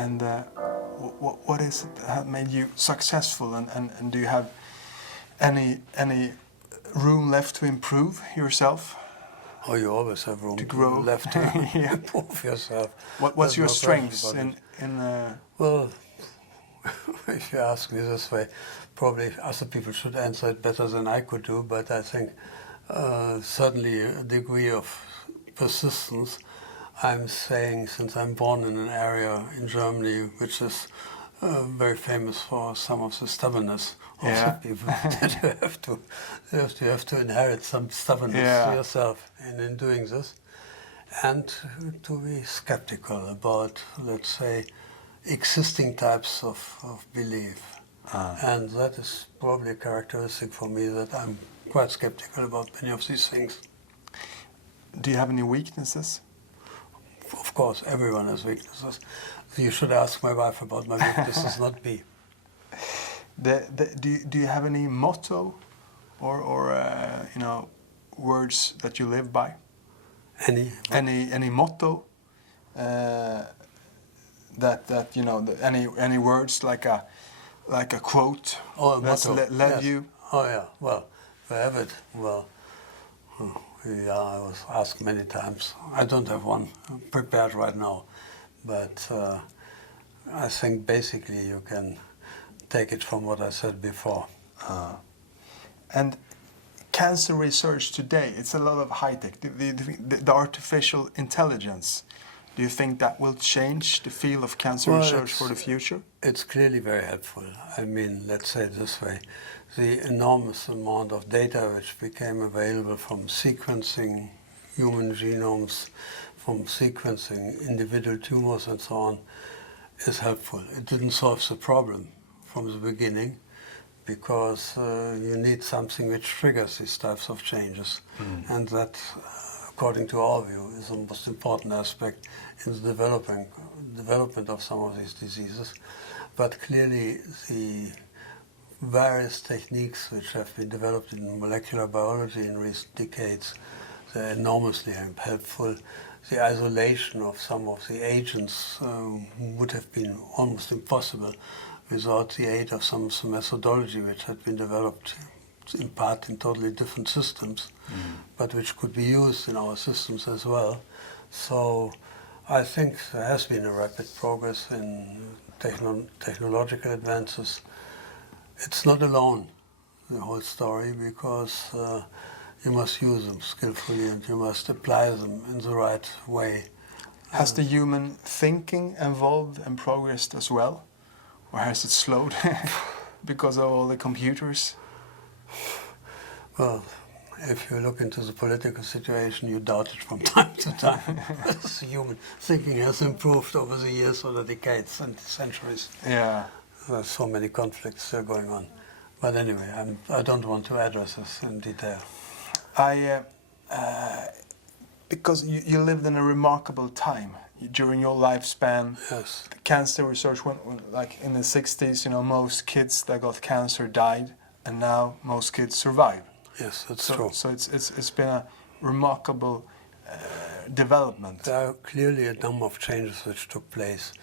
And what is it that made you successful? And do you have any room left to improve yourself? Oh, you always have room to grow. left to improve yourself. What's your strengths Well, if you ask me this way, probably other people should answer it better than I could do, but I think certainly a degree of persistence. I'm saying, since I'm born in an area in Germany which is very famous for some of the stubbornness of the people, that you have to inherit some stubbornness to yourself in doing this, and to be skeptical about, let's say, existing types of belief. And that is probably a characteristic for me, that I'm quite skeptical about many of these things. Do you have any weaknesses? Of course, everyone has weaknesses. You should ask my wife about my weaknesses, not me. Do you have any motto or words that you live by? Any motto that any words like a quote that's led you? Oh yeah. Well, if I have it, well. I was asked many times. I don't have one prepared right now, but I think basically you can take it from what I said before. And cancer research today, it's a lot of high-tech, the artificial intelligence. Do you think that will change the field of cancer research for the future? It's clearly very helpful. I mean, let's say it this way. The enormous amount of data which became available from sequencing human genomes, from sequencing individual tumors and so on, is helpful. It didn't solve the problem from the beginning, because you need something which triggers these types of changes. And that, according to our view, is the most important aspect in the development of some of these diseases. But clearly the various techniques which have been developed in molecular biology in recent decades, they're enormously helpful. The isolation of some of the agents would have been almost impossible without the aid of some methodology which had been developed in part in totally different systems, but which could be used in our systems as well. So I think there has been a rapid progress in technological advances. It's not alone, the whole story, because you must use them skillfully and you must apply them in the right way. Has the human thinking evolved and progressed as well? Or has it slowed because of all the computers? Well, if you look into the political situation, you doubt it from time to time. Human thinking has improved over the years or the decades and centuries. Yeah. There's so many conflicts still going on. But anyway, I don't want to address this in detail. Because you lived in a remarkable time during your lifespan. Yes. Cancer research went like in the 60s. Most kids that got cancer died, and now most kids survive. Yes, that's true. So it's been a remarkable development. There are clearly a number of changes which took place.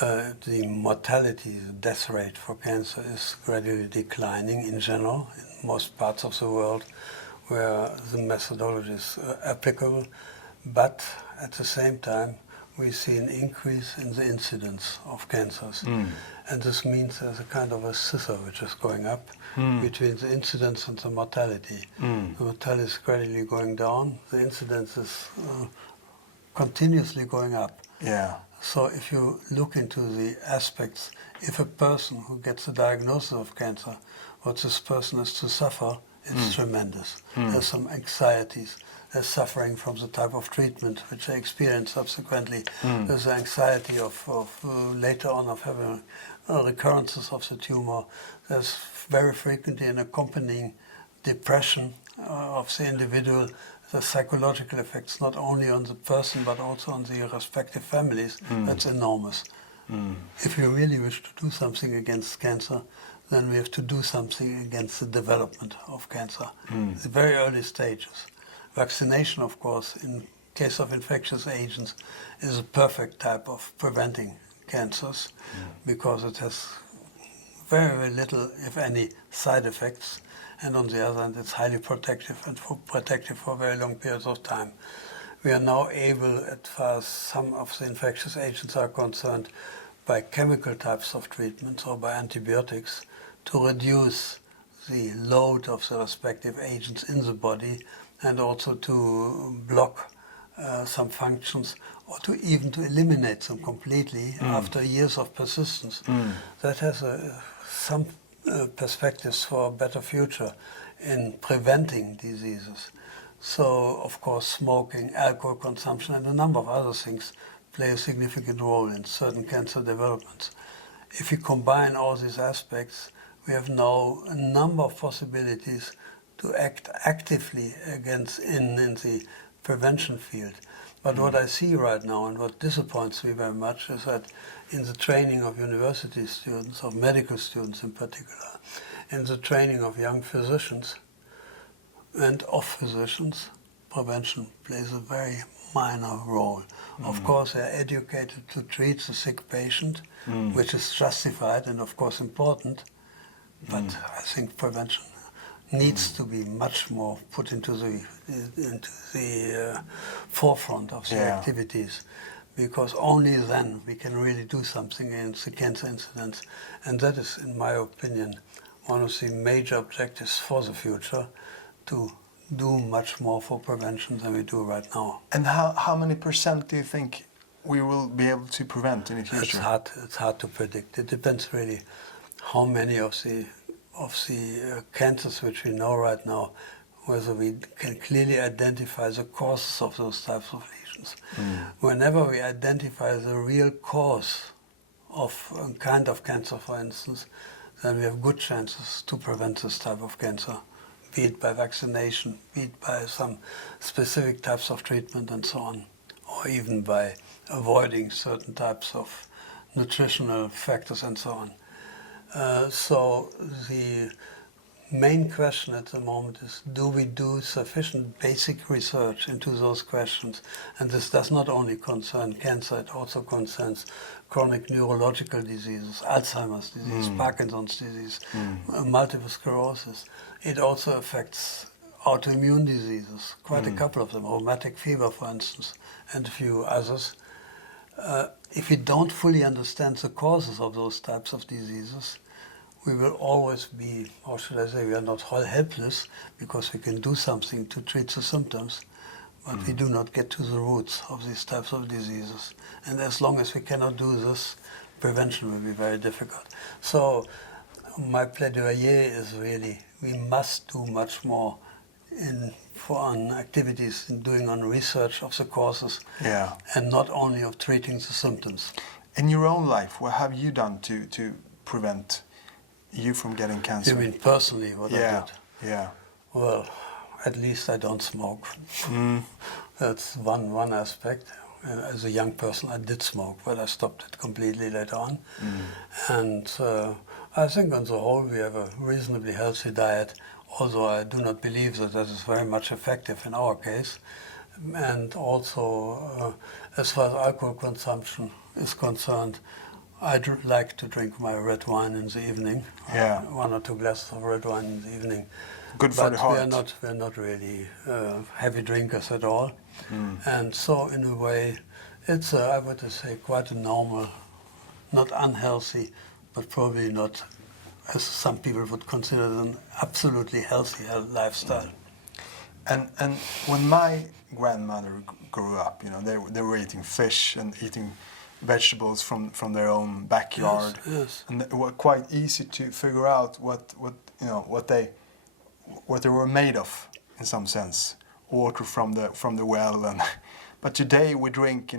The mortality, the death rate for cancer is gradually declining in general in most parts of the world where the methodology is applicable, but at the same time we see an increase in the incidence of cancers. And this means there's a kind of a scissor which is going up between the incidence and the mortality. The mortality is gradually going down, the incidence is continuously going up. Yeah. So if you look into the aspects, if a person who gets a diagnosis of cancer, what this person is to suffer is tremendous. There's some anxieties, there's suffering from the type of treatment which they experience subsequently. There's the anxiety of later on of having recurrences of the tumor. There's very frequently an accompanying depression of the individual. The psychological effects not only on the person but also on the respective families, that's enormous. If you really wish to do something against cancer, then we have to do something against the development of cancer, the very early stages. Vaccination, of course, in case of infectious agents, is a perfect type of preventing cancers because it has very, very little, if any, side effects. And on the other hand, it's highly protective and protective for very long periods of time. We are now able, as far as some of the infectious agents are concerned, by chemical types of treatments or by antibiotics, to reduce the load of the respective agents in the body and also to block some functions or to even to eliminate them completely after years of persistence. That has some perspectives for a better future in preventing diseases. So, of course, smoking, alcohol consumption, and a number of other things play a significant role in certain cancer developments. If we combine all these aspects, we have now a number of possibilities to act actively against in the prevention field. But what I see right now, and what disappoints me very much, is that in the training of university students, of medical students in particular, in the training of young physicians and of physicians, prevention plays a very minor role. Of course, they are educated to treat the sick patient, which is justified and of course important, but I think prevention needs to be much more put into the forefront of the activities, because only then we can really do something against the cancer incidence. And that is, in my opinion, one of the major objectives for the future, to do much more for prevention than we do right now. And how many % do you think we will be able to prevent in the future? It's hard to predict. It depends really how many of the cancers which we know right now, whether we can clearly identify the causes of those types of lesions. Whenever we identify the real cause of a kind of cancer, for instance, then we have good chances to prevent this type of cancer, be it by vaccination, be it by some specific types of treatment and so on, or even by avoiding certain types of nutritional factors and so on. So the main question at the moment is, do we do sufficient basic research into those questions? And this does not only concern cancer, it also concerns chronic neurological diseases, Alzheimer's disease, Parkinson's disease, multiple sclerosis. It also affects autoimmune diseases, quite a couple of them, rheumatic fever, for instance, and a few others. If we don't fully understand the causes of those types of diseases, we will always be, or should I say, we are not helpless, because we can do something to treat the symptoms, but we do not get to the roots of these types of diseases. And as long as we cannot do this, prevention will be very difficult. So my plaidoyer is really, we must do much more on activities in doing on research of the causes, and not only of treating the symptoms. In your own life, what have you done to prevent you from getting cancer? You mean personally what I did? Yeah. Well, at least I don't smoke. That's one aspect. As a young person, I did smoke, but I stopped it completely later on. And I think on the whole we have a reasonably healthy diet, although I do not believe that is very much effective in our case. And also, as far as alcohol consumption is concerned, I'd like to drink my red wine in the evening. 1 or 2 glasses of red wine in the evening. Good for the heart. We're not really heavy drinkers at all. And so in a way, it's, I would say, quite a normal, not unhealthy, but probably not, as some people would consider, an absolutely healthy lifestyle. And when my grandmother grew up, you know, they were eating fish and eating vegetables from their own backyard. Yes. And it was quite easy to figure out what they were made of, in some sense, water from the well. And but today we drink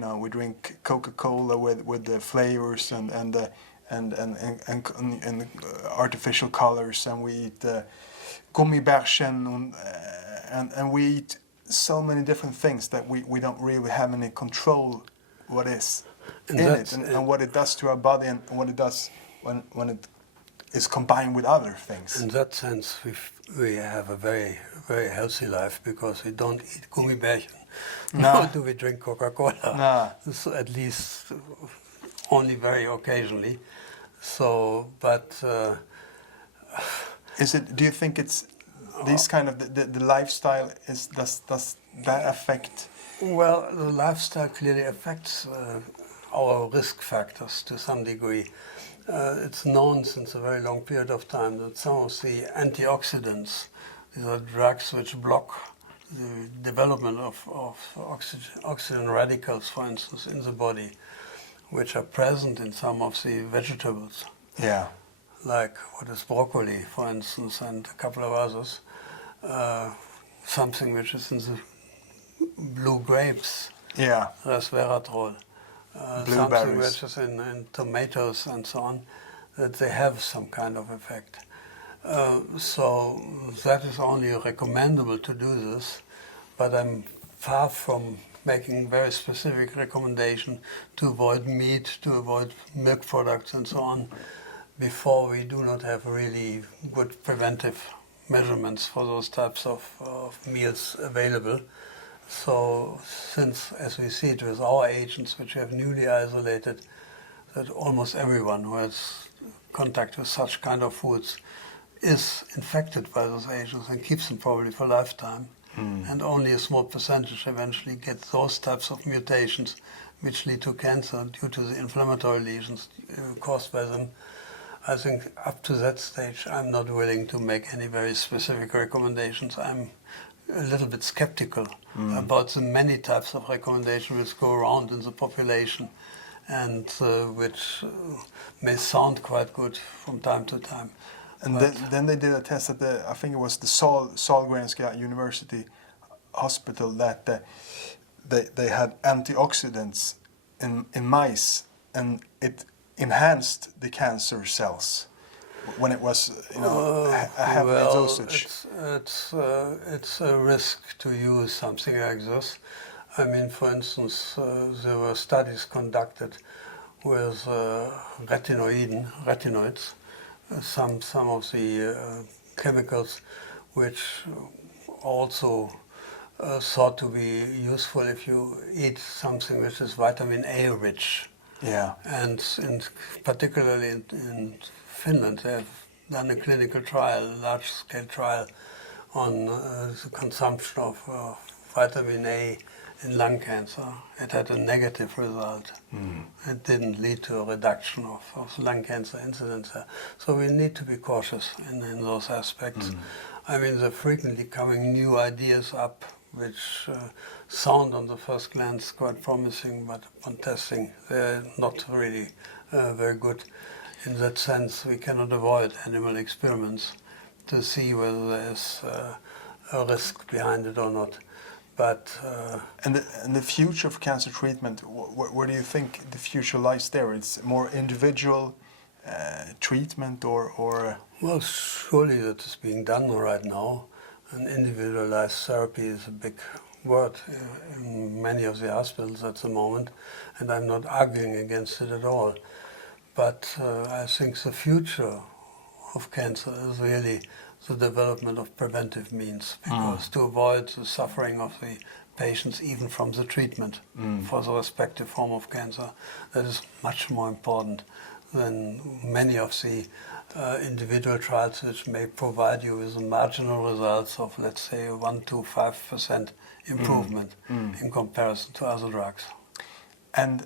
Coca-Cola with the flavors and artificial colors, and we eat gummibärchen and we eat so many different things that we don't really have any control what is in it and what it does to our body and what it does when it is combined with other things. In that sense, we have a very, very healthy life, because we don't eat gummibärchen, nor do we drink Coca-Cola. No. So at least only very occasionally. So, but Do you think it's this kind of the lifestyle does that affect? well, the lifestyle clearly affects our risk factors to some degree. It's known since a very long period of time that some of the antioxidants, these are drugs which block the development of oxygen radicals, for instance, in the body, which are present in some of the vegetables. Yeah. Like what is broccoli, for instance, and a couple of others. Something which is in the blue grapes, Yeah. resveratrol. Something which is in tomatoes and so on, that they have some kind of effect. So that is only recommendable to do this, but I'm far from making very specific recommendation to avoid meat, to avoid milk products and so on, before we do not have really good preventive measurements for those types of meals available. So since, as we see it with our agents, which we have newly isolated, that almost everyone who has contact with such kind of foods is infected by those agents and keeps them probably for a lifetime. And only a small percentage eventually get those types of mutations which lead to cancer due to the inflammatory lesions caused by them. I think up to that stage I'm not willing to make any very specific recommendations. I'm a little bit skeptical about the many types of recommendations which go around in the population and which may sound quite good from time to time. And then they did a test at I think it was the Sahlgrenska University Hospital, that they had antioxidants in mice, and it enhanced the cancer cells when it was, a heavy dosage. It's a risk to use something like this. I mean, for instance, there were studies conducted with retinoids, some of the chemicals which also thought to be useful if you eat something which is vitamin A rich. Yeah. And particularly in Finland, they have done a clinical trial, a large-scale trial, on the consumption of vitamin A in lung cancer. It had a negative result. It didn't lead to a reduction of lung cancer incidence there. So we need to be cautious in those aspects. I mean, there are frequently coming new ideas up which sound on the first glance quite promising, but upon testing they're not really very good. In that sense, we cannot avoid animal experiments to see whether there's a risk behind it or not. But and the future of cancer treatment, where do you think the future lies there? It's more individual treatment, or well, surely that is being done right now. And individualized therapy is a big word in many of the hospitals at the moment, and I'm not arguing against it at all. But I think the future of cancer is really the development of preventive means, because to avoid the suffering of the patients, even from the treatment for the respective form of cancer, that is much more important than many of the individual trials which may provide you with the marginal results of, let's say, 1 to 5% improvement in comparison to other drugs. And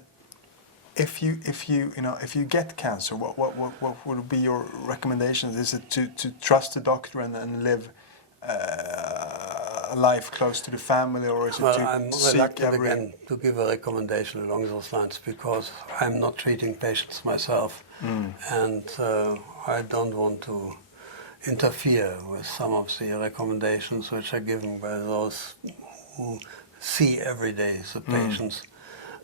if you get cancer, what would be your recommendations? Is it to trust the doctor and live a life close to the family, or is it well, to I'm seek reluctant again to give a recommendation along those lines, because I'm not treating patients myself, and I don't want to interfere with some of the recommendations which are given by those who see every day the patients.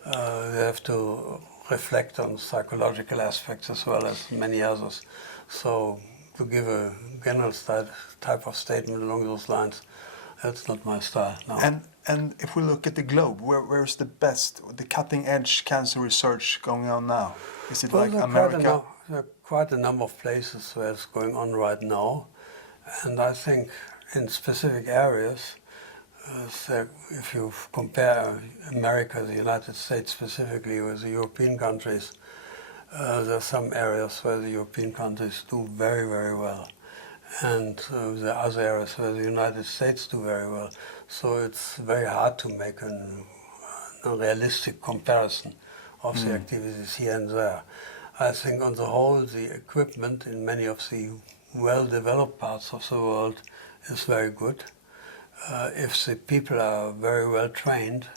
They have to reflect on psychological aspects as well as many others. So to give a general type of statement along those lines, that's not my style. No. And if we look at the globe, where's the cutting edge cancer research going on now? Is it like America? There are quite a number of places where it's going on right now, and I think in specific areas, if you compare America, the United States specifically, with the European countries, There are some areas where the European countries do very, very well, and there are other areas where the United States do very well. So it's very hard to make a realistic comparison of the activities here and there. I think on the whole, the equipment in many of the well-developed parts of the world is very good. If the people are very well trained,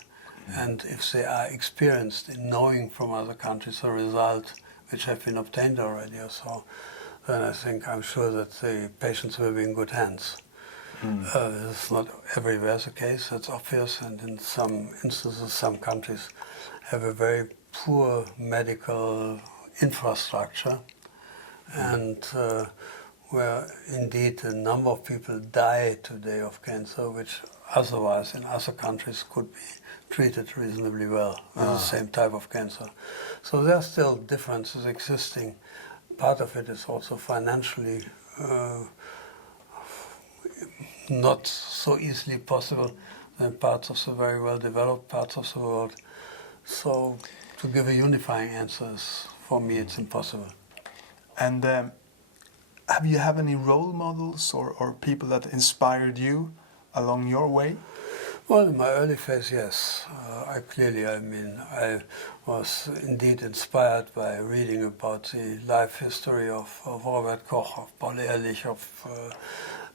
and if they are experienced in knowing from other countries the results which have been obtained already or so, then I'm sure that the patients will be in good hands. This is not everywhere the case, that's obvious, and in some instances, some countries have a very poor medical infrastructure, and where indeed a number of people die today of cancer, which otherwise in other countries could be treated reasonably well with the same type of cancer. So there are still differences existing. Part of it is also financially not so easily possible in parts of the very well-developed parts of the world. So to give a unifying answer is, for me, it's impossible. And have you have any role models or people that inspired you along your way? Well, in my early phase, yes. I was indeed inspired by reading about the life history of Robert Koch, of Paul Ehrlich, of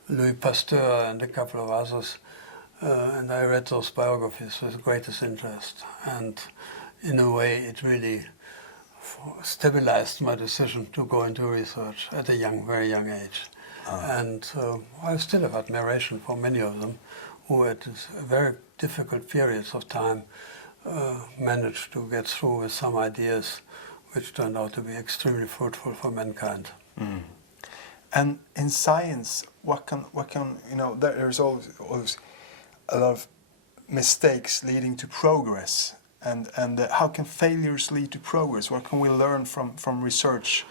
Louis Pasteur, and a couple of others. And I read those biographies with the greatest interest. And in a way, it really stabilized my decision to go into research at a very young age. And I still have admiration for many of them who at very difficult periods of time managed to get through with some ideas which turned out to be extremely fruitful for mankind. And in science, what can there's always a lot of mistakes leading to progress. And how can failures lead to progress? What can we learn from research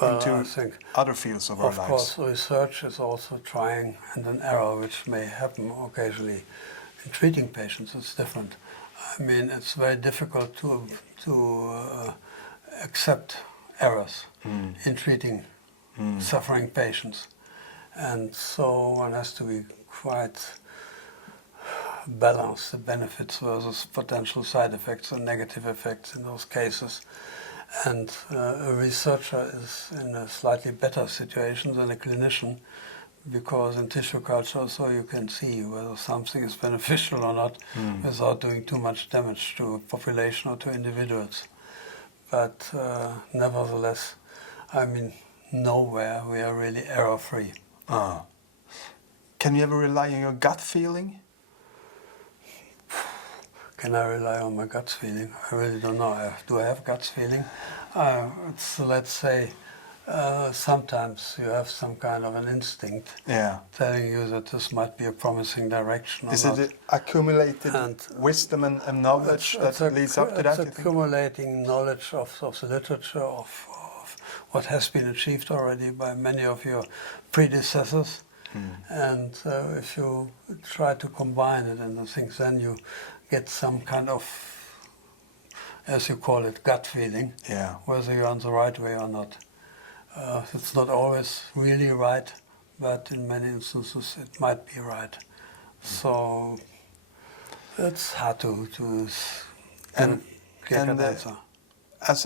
into other fields of our lives? Of course, research is also trying and an error, which may happen occasionally. In treating patients, it's different. I mean, it's very difficult to accept errors in treating suffering patients. And so one has to be quite balance the benefits versus potential side effects or negative effects in those cases. And a researcher is in a slightly better situation than a clinician, because in tissue culture so you can see whether something is beneficial or not without doing too much damage to a population or to individuals. But nevertheless, I mean, nowhere we are really error-free. Can you ever rely on your gut feeling? Can I rely on my gut feeling? I really don't know. Do I have gut feeling? Let's say sometimes you have some kind of an instinct telling you that this might be a promising direction. Is it accumulated wisdom and knowledge that leads up to that? It's accumulating knowledge of the literature, of what has been achieved already by many of your predecessors. And if you try to combine it and the things, then you get some kind of, as you call it, gut feeling, whether you're on the right way or not. It's not always really right, but in many instances it might be right. So it's hard to get an answer. As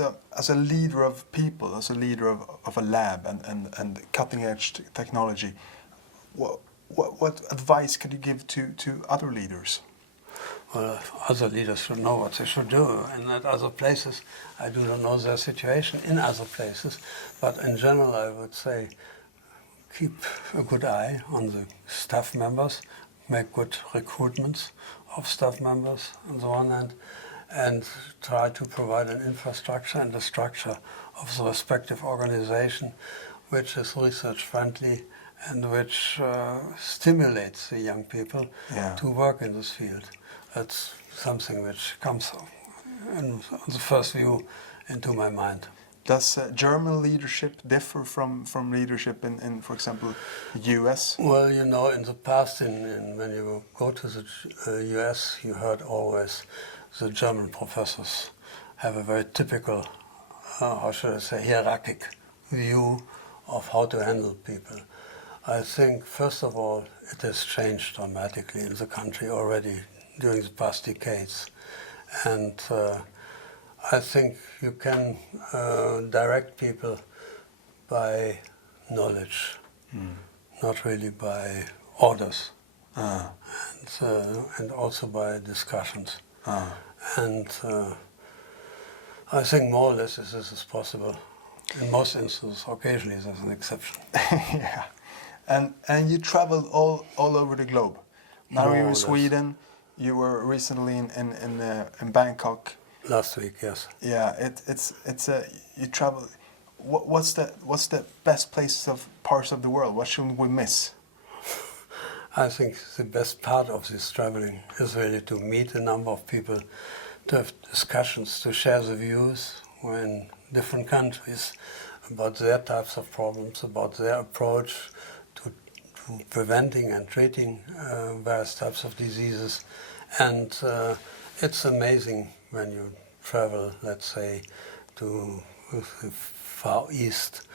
a leader of people, as a leader of a lab and cutting edge technology, what advice could you give to other leaders? Well, other leaders should know what they should do, and at other places, I do not know their situation in other places, but in general I would say keep a good eye on the staff members, make good recruitments of staff members on the one hand, and try to provide an infrastructure and a structure of the respective organization which is research friendly and which stimulates the young people to work in this field. That's something which comes on the first view into my mind. Does German leadership differ from leadership in, for example, the US? Well, you know, in the past, when you go to the US, you heard always the German professors have a very typical how should I say, hierarchic view of how to handle people. I think, first of all, it has changed dramatically in the country already during the past decades. And I think you can direct people by knowledge, not really by orders, and also by discussions. And I think more or less this is possible. In most instances, occasionally there's an exception. Yeah. And you travel all over the globe. Now More you're or in less. Sweden. You were recently in Bangkok. Last week, yes. Yeah, it's a you travel. What's the best parts of the world? What shouldn't we miss? I think the best part of this traveling is really to meet a number of people, to have discussions, to share the views in different countries about their types of problems, about their approach to preventing and treating various types of diseases. And it's amazing when you travel, let's say, to the Far East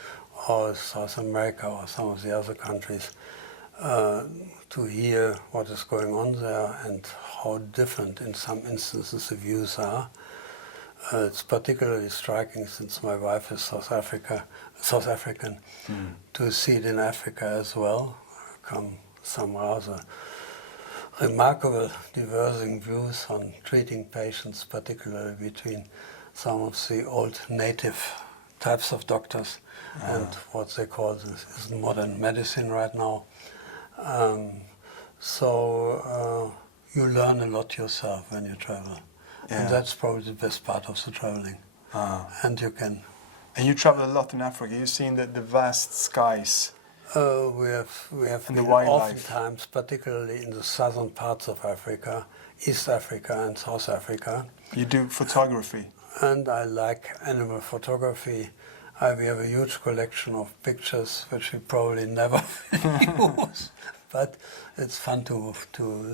or South America or some of the other countries, to hear what is going on there and how different in some instances the views are. It's particularly striking, since my wife is South African, to see it in Africa as well. Some rather remarkable diverging views on treating patients, particularly between some of the old native types of doctors and what they call this modern medicine right now. So you learn a lot yourself when you travel. Yeah. And that's probably the best part of the traveling. And you can... And you travel a lot in Africa. You've seen the vast skies. We have And been the wildlife. oftentimes, particularly in the southern parts of Africa, East Africa and South Africa. You do photography. And I like animal photography. We have a huge collection of pictures which we probably never use, but it's fun to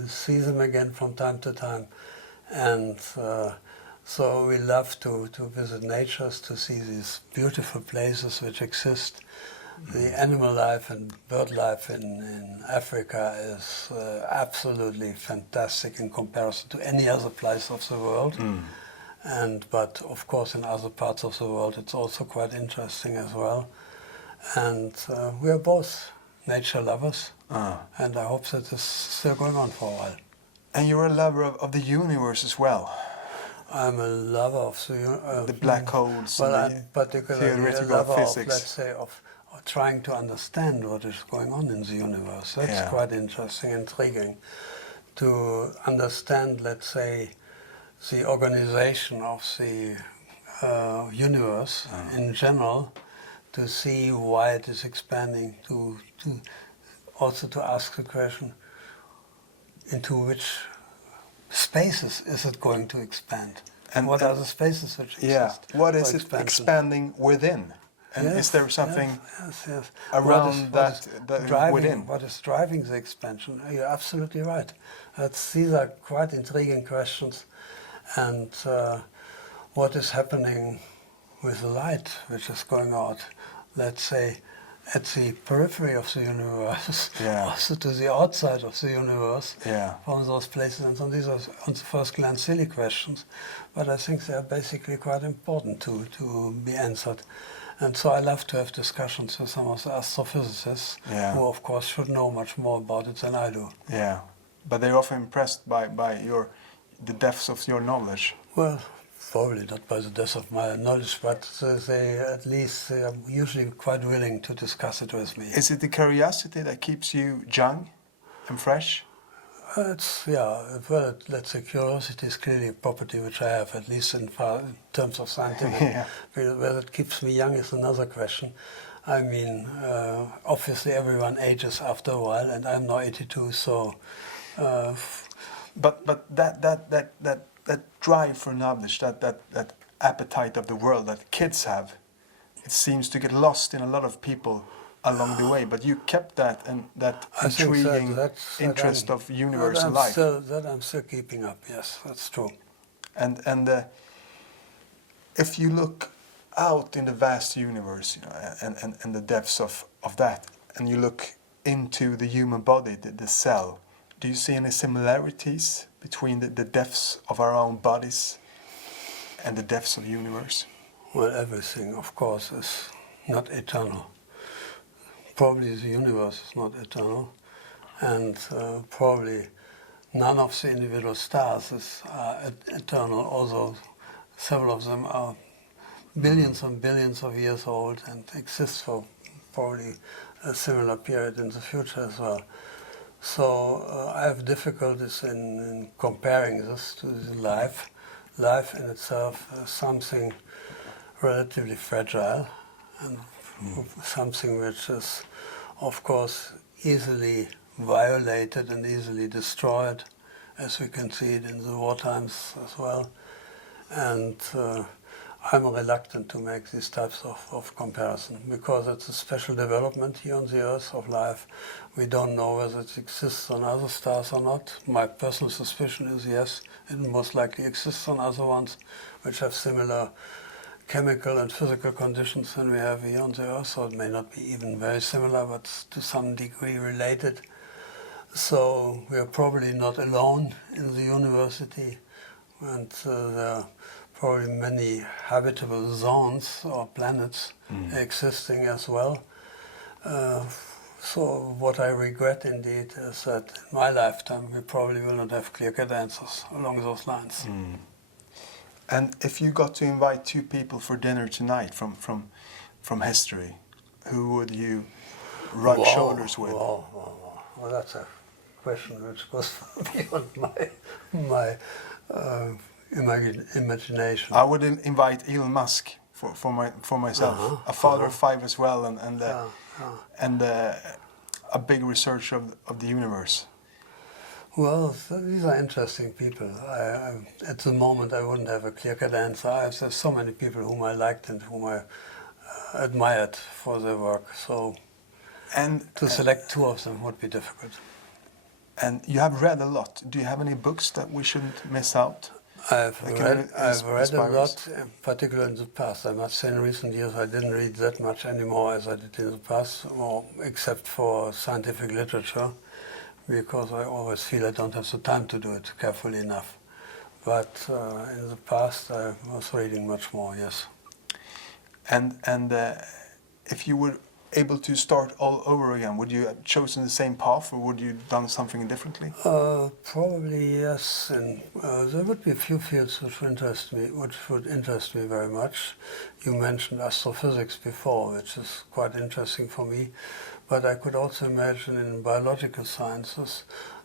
see them again from time to time. And so we love to visit nature, to see these beautiful places which exist. The animal life and bird life in Africa is absolutely fantastic in comparison to any other place of the world. But of course in other parts of the world it's also quite interesting as well. And we are both nature lovers, and I hope that this is still going on for a while. And you're a lover of the universe as well. I'm a lover of The black holes. Well, and I'm particularly a theoretical lover physics. of, let's say, of trying to understand what is going on in the universe. That's quite interesting, intriguing. To understand, let's say, the organization of the universe in general, to see why it is expanding, to also to ask the question, into which spaces is it going to expand? And what are the spaces which exist? Yeah, what is it expansion? expanding within? And Yes, is there something yes. around that driving, within? What is driving the expansion? You're absolutely right. These are quite intriguing questions. And what is happening with the light which is going out, let's say, at the periphery of the universe, also to the outside of the universe, from those places. And so these are, on the first glance, silly questions, but I think they are basically quite important to be answered. And so I love to have discussions with some of the astrophysicists, who of course should know much more about it than I do. Yeah, but they're often impressed by the depths of your knowledge. Well, probably not by the depth of my knowledge, but they are usually quite willing to discuss it with me. Is it the curiosity that keeps you young and fresh? Well, let's say curiosity is clearly a property which I have, at least in terms of scientific. Whether it keeps me young is another question. I mean, obviously everyone ages after a while, and I'm now 82, so... But that drive for knowledge, that appetite of the world that kids have, it seems to get lost in a lot of people along the way. But you kept that and that intriguing interest of universe and life. That I'm still keeping up. Yes, that's true. And if you look out in the vast universe, you know, and the depths of that, and you look into the human body, the cell, do you see any similarities between the depths of our own bodies and the depths of the universe? Well, everything, of course, is not eternal. Probably the universe is not eternal, and probably none of the individual stars are eternal, although several of them are billions and billions of years old and exist for probably a similar period in the future as well. So I have difficulties in comparing this to the life. Life in itself is something relatively fragile and something which is, of course, easily violated and easily destroyed, as we can see it in the war times as well. And I'm reluctant to make these types of comparison because it's a special development here on the Earth of life. We don't know whether it exists on other stars or not. My personal suspicion is yes, it most likely exists on other ones which have similar chemical and physical conditions than we have here on the Earth, so it may not be even very similar, but to some degree related. So we are probably not alone in the university, and there are probably many habitable zones or planets existing as well. So what I regret indeed is that in my lifetime we probably will not have clear-cut answers along those lines. And if you got to invite two people for dinner tonight from history, who would you rub shoulders with? Well, that's a question which goes beyond my imagination. I would invite Elon Musk for myself, a father of five as well, and a big researcher of the universe. Well, these are interesting people. At the moment, I wouldn't have a clear-cut answer. There's so many people whom I liked and whom I admired for their work. So, to select two of them would be difficult. And you have read a lot. Do you have any books that we shouldn't miss out? I've read a lot, particularly in the past. I must say in recent years I didn't read that much anymore as I did in the past, except for scientific literature, because I always feel I don't have the time to do it carefully enough. But in the past I was reading much more, yes. And if you were able to start all over again, would you have chosen the same path, or would you have done something differently? Probably yes, and there would be a few fields which would interest me very much. You mentioned astrophysics before, which is quite interesting for me, but I could also imagine in biological sciences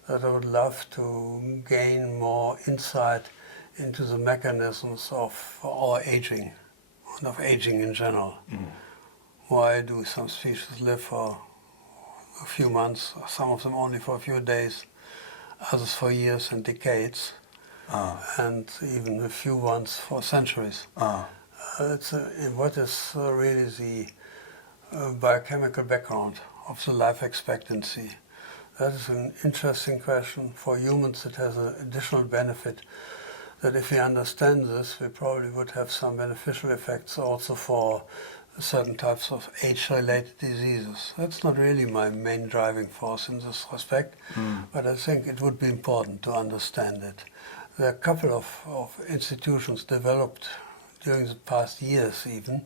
that I would love to gain more insight into the mechanisms of our aging, and of aging in general. Why do some species live for a few months, some of them only for a few days, others for years and decades, and even a few ones for centuries? What is really the biochemical background of the life expectancy? That is an interesting question. For humans it has an additional benefit that if we understand this, we probably would have some beneficial effects also for certain types of age-related diseases. That's not really my main driving force in this respect, but I think it would be important to understand it. There are a couple of institutions developed during the past years even,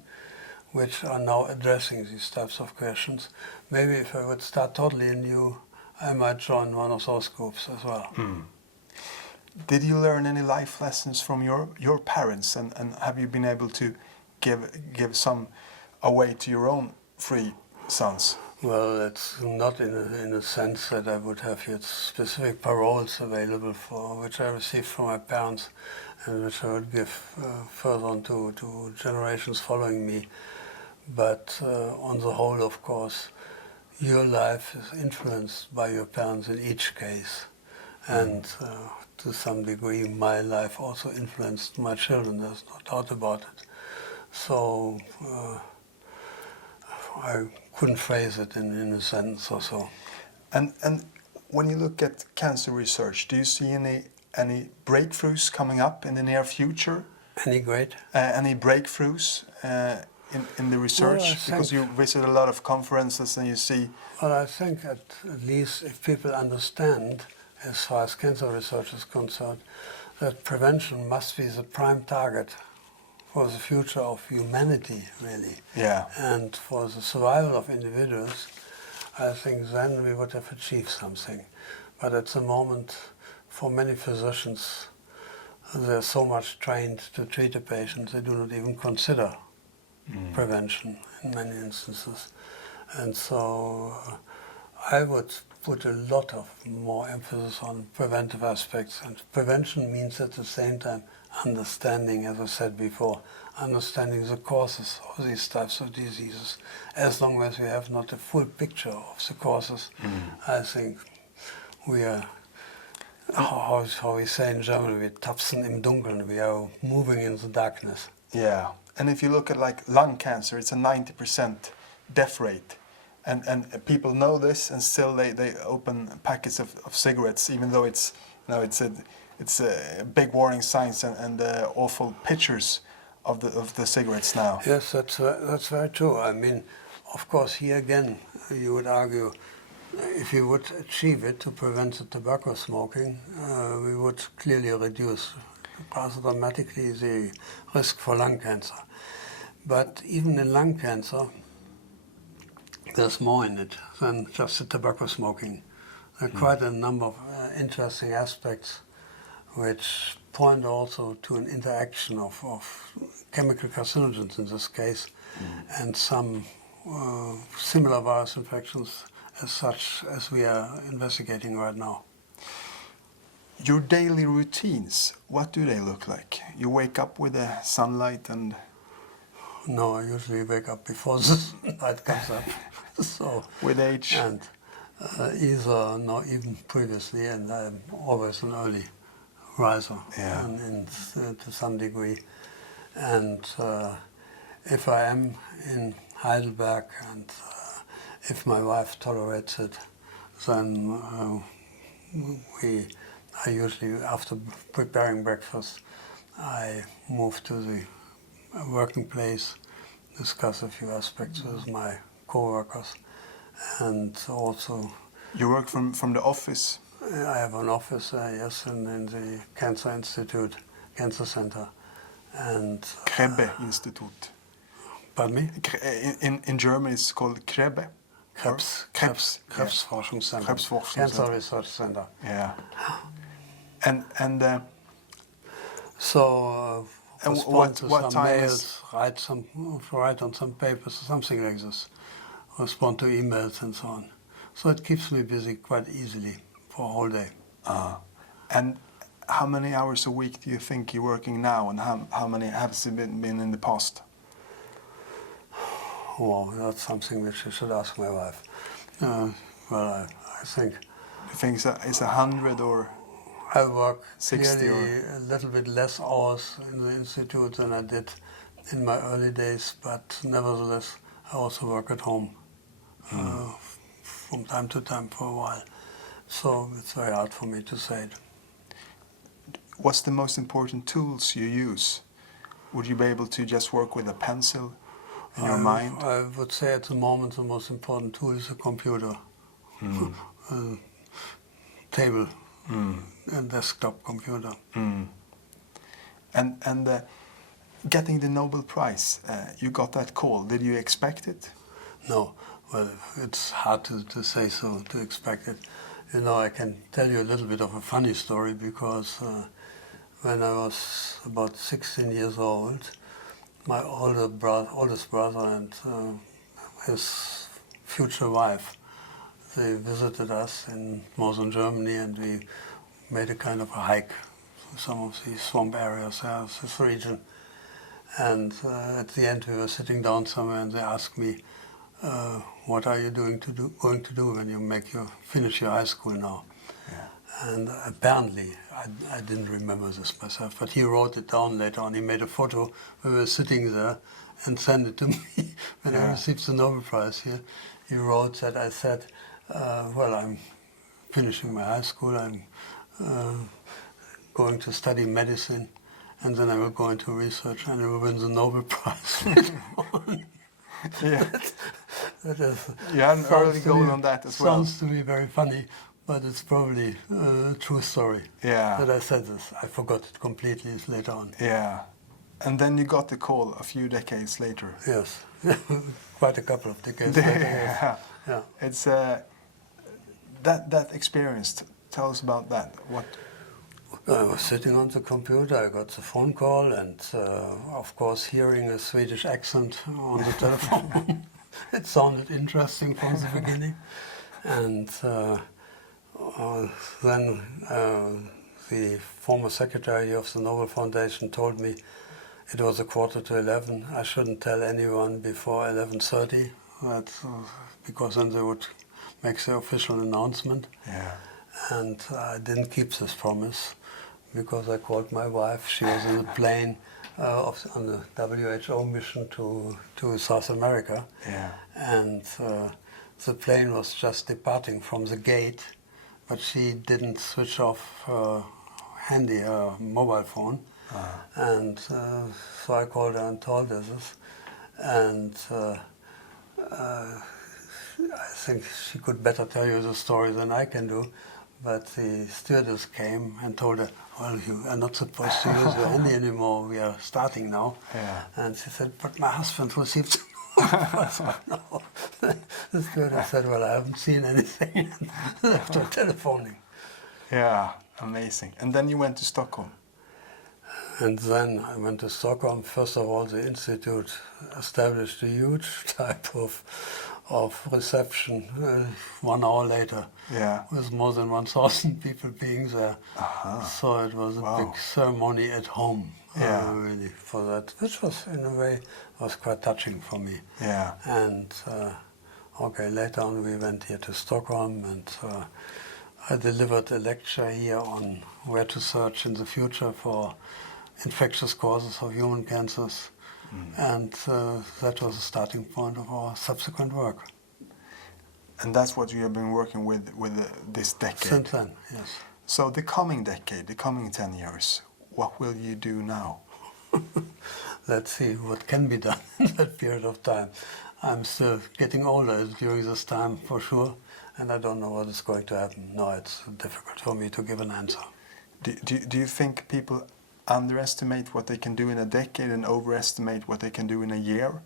which are now addressing these types of questions. Maybe if I would start totally anew, I might join one of those groups as well. Did you learn any life lessons from your parents, and have you been able to give some away to your own three sons? Well, it's not in a sense that I would have yet specific paroles available for which I received from my parents and which I would give further on to generations following me. But on the whole, of course, your life is influenced by your parents in each case. And to some degree, my life also influenced my children, there's no doubt about it. So I couldn't phrase it in a sentence or so. And when you look at cancer research, do you see any breakthroughs coming up in the near future? Any great? Any breakthroughs in the research? Well, Because you visit a lot of conferences and you see... Well, I think at least if people understand, as far as cancer research is concerned, that prevention must be the prime target for the future of humanity, really. Yeah. And for the survival of individuals, I think then we would have achieved something. But at the moment, for many physicians, they're so much trained to treat a patient, they do not even consider prevention in many instances. And so I would put a lot of more emphasis on preventive aspects. And prevention means at the same time understanding, as I said before, understanding the causes of these types of diseases. As long as we have not a full picture of the causes, I think we are, how we say in German, wir tapsen im Dunkeln, we are moving in the darkness. Yeah, and if you look at like lung cancer, it's a 90% death rate. And people know this, and still they open packets of cigarettes, even though it's a big warning signs and awful pictures of the cigarettes now. Yes, that's very true. I mean, of course, here again, you would argue, if you would achieve it to prevent the tobacco smoking, we would clearly reduce rather dramatically the risk for lung cancer. But even in lung cancer, there's more in it than just the tobacco smoking. There are quite a number of interesting aspects which point also to an interaction of chemical carcinogens in this case and some similar virus infections as such as we are investigating right now. Your daily routines, what do they look like? You wake up with the sunlight and... No, I usually wake up before the sunlight comes up. So, with age? And even previously, and I'm always an early riser to some degree. And if I am in Heidelberg and if my wife tolerates it, then I usually, after preparing breakfast, I move to the working place, discuss a few aspects with my co-workers, and also... You work from the office? I have an office, yes, in the Cancer Institute, Cancer Center, and... Krebbe Institute. Pardon me? In German it's called Krebbe? Krebsforschungszentrum. Krebsforschungszentrum. Cancer Research Center. Yeah. And so respond to what some time mails, write on some papers, something like this. Respond to emails and so on. So it keeps me busy quite easily for a whole day. And how many hours a week do you think you're working now, and how many have it been in the past? Well, that's something which you should ask my wife. Well, I think... You think it's 100 or... I work 60 clearly a little bit less hours in the institute than I did in my early days, but nevertheless, I also work at home from time to time for a while. So it's very hard for me to say it. What's the most important tools you use? Would you be able to just work with a pencil in your mind? I would say at the moment the most important tool is a computer, table, and desktop computer. And getting the Nobel Prize, you got that call. Did you expect it? No. Well, it's hard to say so, to expect it. You know, I can tell you a little bit of a funny story because when I was about 16 years old, my oldest brother and his future wife, they visited us in northern Germany, and we made a kind of a hike through some of the swamp areas there, this region. And at the end we were sitting down somewhere and they asked me, what are you going to do when you finish your high school now? Yeah. And apparently, I didn't remember this myself, but he wrote it down later on. He made a photo. We were sitting there and sent it to me when I received the Nobel Prize here. He wrote that I said, well, I'm finishing my high school. I'm going to study medicine, and then I will go into research and I will win the Nobel Prize. Yeah. That is, You had an early sounds to goal me- on that as well. Sounds to me very funny, but it's probably a true story. Yeah. That I said this. I forgot it completely later on. Yeah. And then you got the call a few decades later. Yes, quite a couple of decades later. Yes. Yeah. Yeah. It's that experience. Tell us about that. What? I was sitting on the computer, I got the phone call, and of course, hearing a Swedish accent on the telephone, it sounded interesting from the beginning. And then the former secretary of the Nobel Foundation told me it was 11:15. I shouldn't tell anyone before 11:30, because then they would make the official announcement. Yeah. And I didn't keep this promise, because I called my wife. She was in a plane on the WHO mission to South America. Yeah. And the plane was just departing from the gate, but she didn't switch off her mobile phone. And so I called her and told her this. And I think she could better tell you the story than I can do. But the stewardess came and told her, well, you are not supposed to use your handy anymore. We are starting now. Yeah. And she said, but my husband received no. The stewardess said, well, I haven't seen anything after telephoning. Yeah. Amazing. And then you went to Stockholm. And then I went to Stockholm. First of all, the institute established a huge type of reception 1 hour later. Yeah. With more than 1,000 people being there. So it was a big ceremony at home, really, for that, which was, in a way, was quite touching for me. Yeah. And, later on we went here to Stockholm, and I delivered a lecture here on where to search in the future for infectious causes of human cancers. And that was the starting point of our subsequent work. And that's what you have been working with this decade. Since then, yes. So the coming decade, the coming 10 years, what will you do now? Let's see what can be done in that period of time. I'm still getting older during this time, for sure, and I don't know what is going to happen. No, it's difficult for me to give an answer. Do you think people underestimate what they can do in a decade and overestimate what they can do in a year?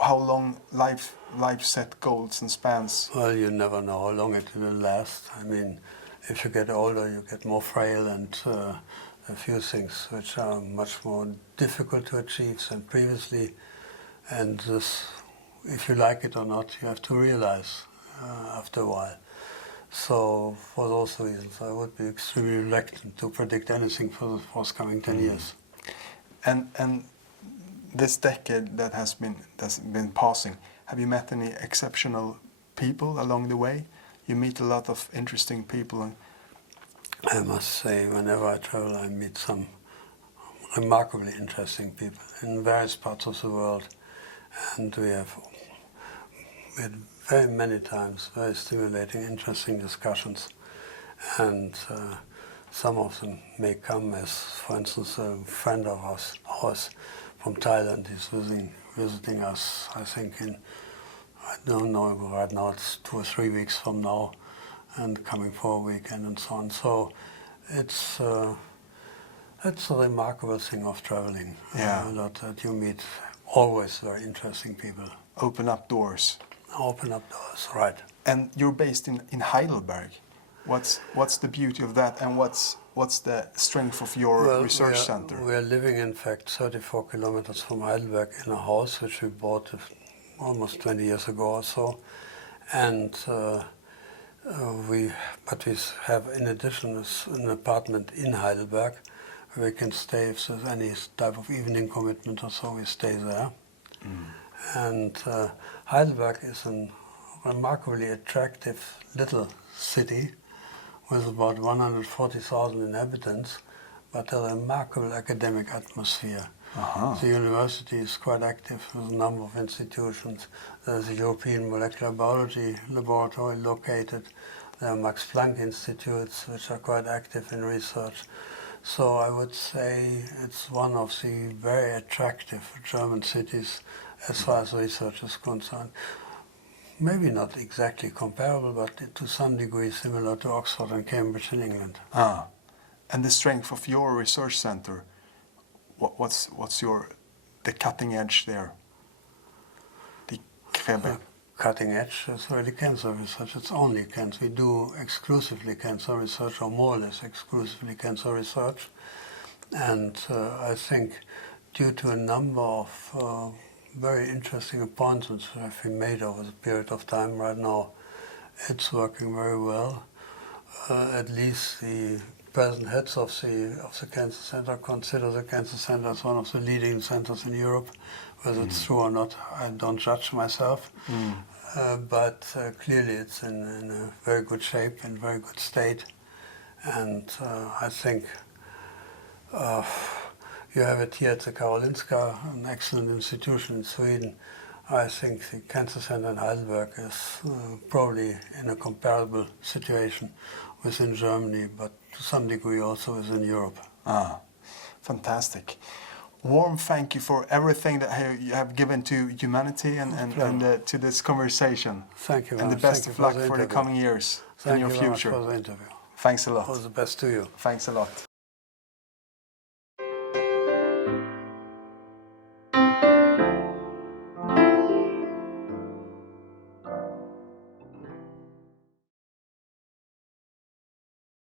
How long life set goals and spans? Well, you never know how long it will last. I mean, if you get older, you get more frail, and a few things which are much more difficult to achieve than previously. And this, if you like it or not, you have to realize after a while. So for those reasons, I would be extremely reluctant to predict anything for the forthcoming 10 years. And this decade that's been passing, have you met any exceptional people along the way? You meet a lot of interesting people. I must say, whenever I travel, I meet some remarkably interesting people in various parts of the world, and we had very many times very stimulating, interesting discussions, and some of them may come as, for instance, a friend of ours from Thailand is visiting us, I think I don't know right now, it's 2 or 3 weeks from now, and coming for a weekend and so on. So it's a remarkable thing of traveling, that you meet always very interesting people. Open up doors. Open up doors, right. And you're based in Heidelberg. What's the beauty of that, and what's the strength of your research center? We are living, in fact, 34 kilometers from Heidelberg in a house which we bought almost 20 years ago or so, and we have, in addition, an apartment in Heidelberg where we can stay if there's any type of evening commitment or so. We stay there. And Heidelberg is a remarkably attractive little city with about 140,000 inhabitants, but a remarkable academic atmosphere. The university is quite active with a number of institutions. There's a European Molecular Biology Laboratory located. There are Max Planck Institutes, which are quite active in research. So I would say it's one of the very attractive German cities as far as research is concerned. Maybe not exactly comparable, but to some degree similar to Oxford and Cambridge in England. Ah, and the strength of your research center, what's the cutting edge there? The Krebe. Cutting edge is really cancer research. It's only cancer. We do exclusively cancer research, or more or less exclusively cancer research. And I think due to a number of very interesting appointments that have been made over the period of time right now, it's working very well. At least the present heads of the cancer center consider the cancer center as one of the leading centers in Europe. Whether it's true or not, I don't judge myself. But clearly it's in a very good shape, in very good state. And I think you have it here at the Karolinska, an excellent institution in Sweden. I think the cancer center in Heidelberg is probably in a comparable situation within Germany, but to some degree also within Europe. Ah, fantastic. Warm thank you for everything that you have given to humanity and to this conversation. Thank you. And the best of luck for the coming years in your future. Thank you very much for the interview. Thanks a lot. All the best to you. Thanks a lot.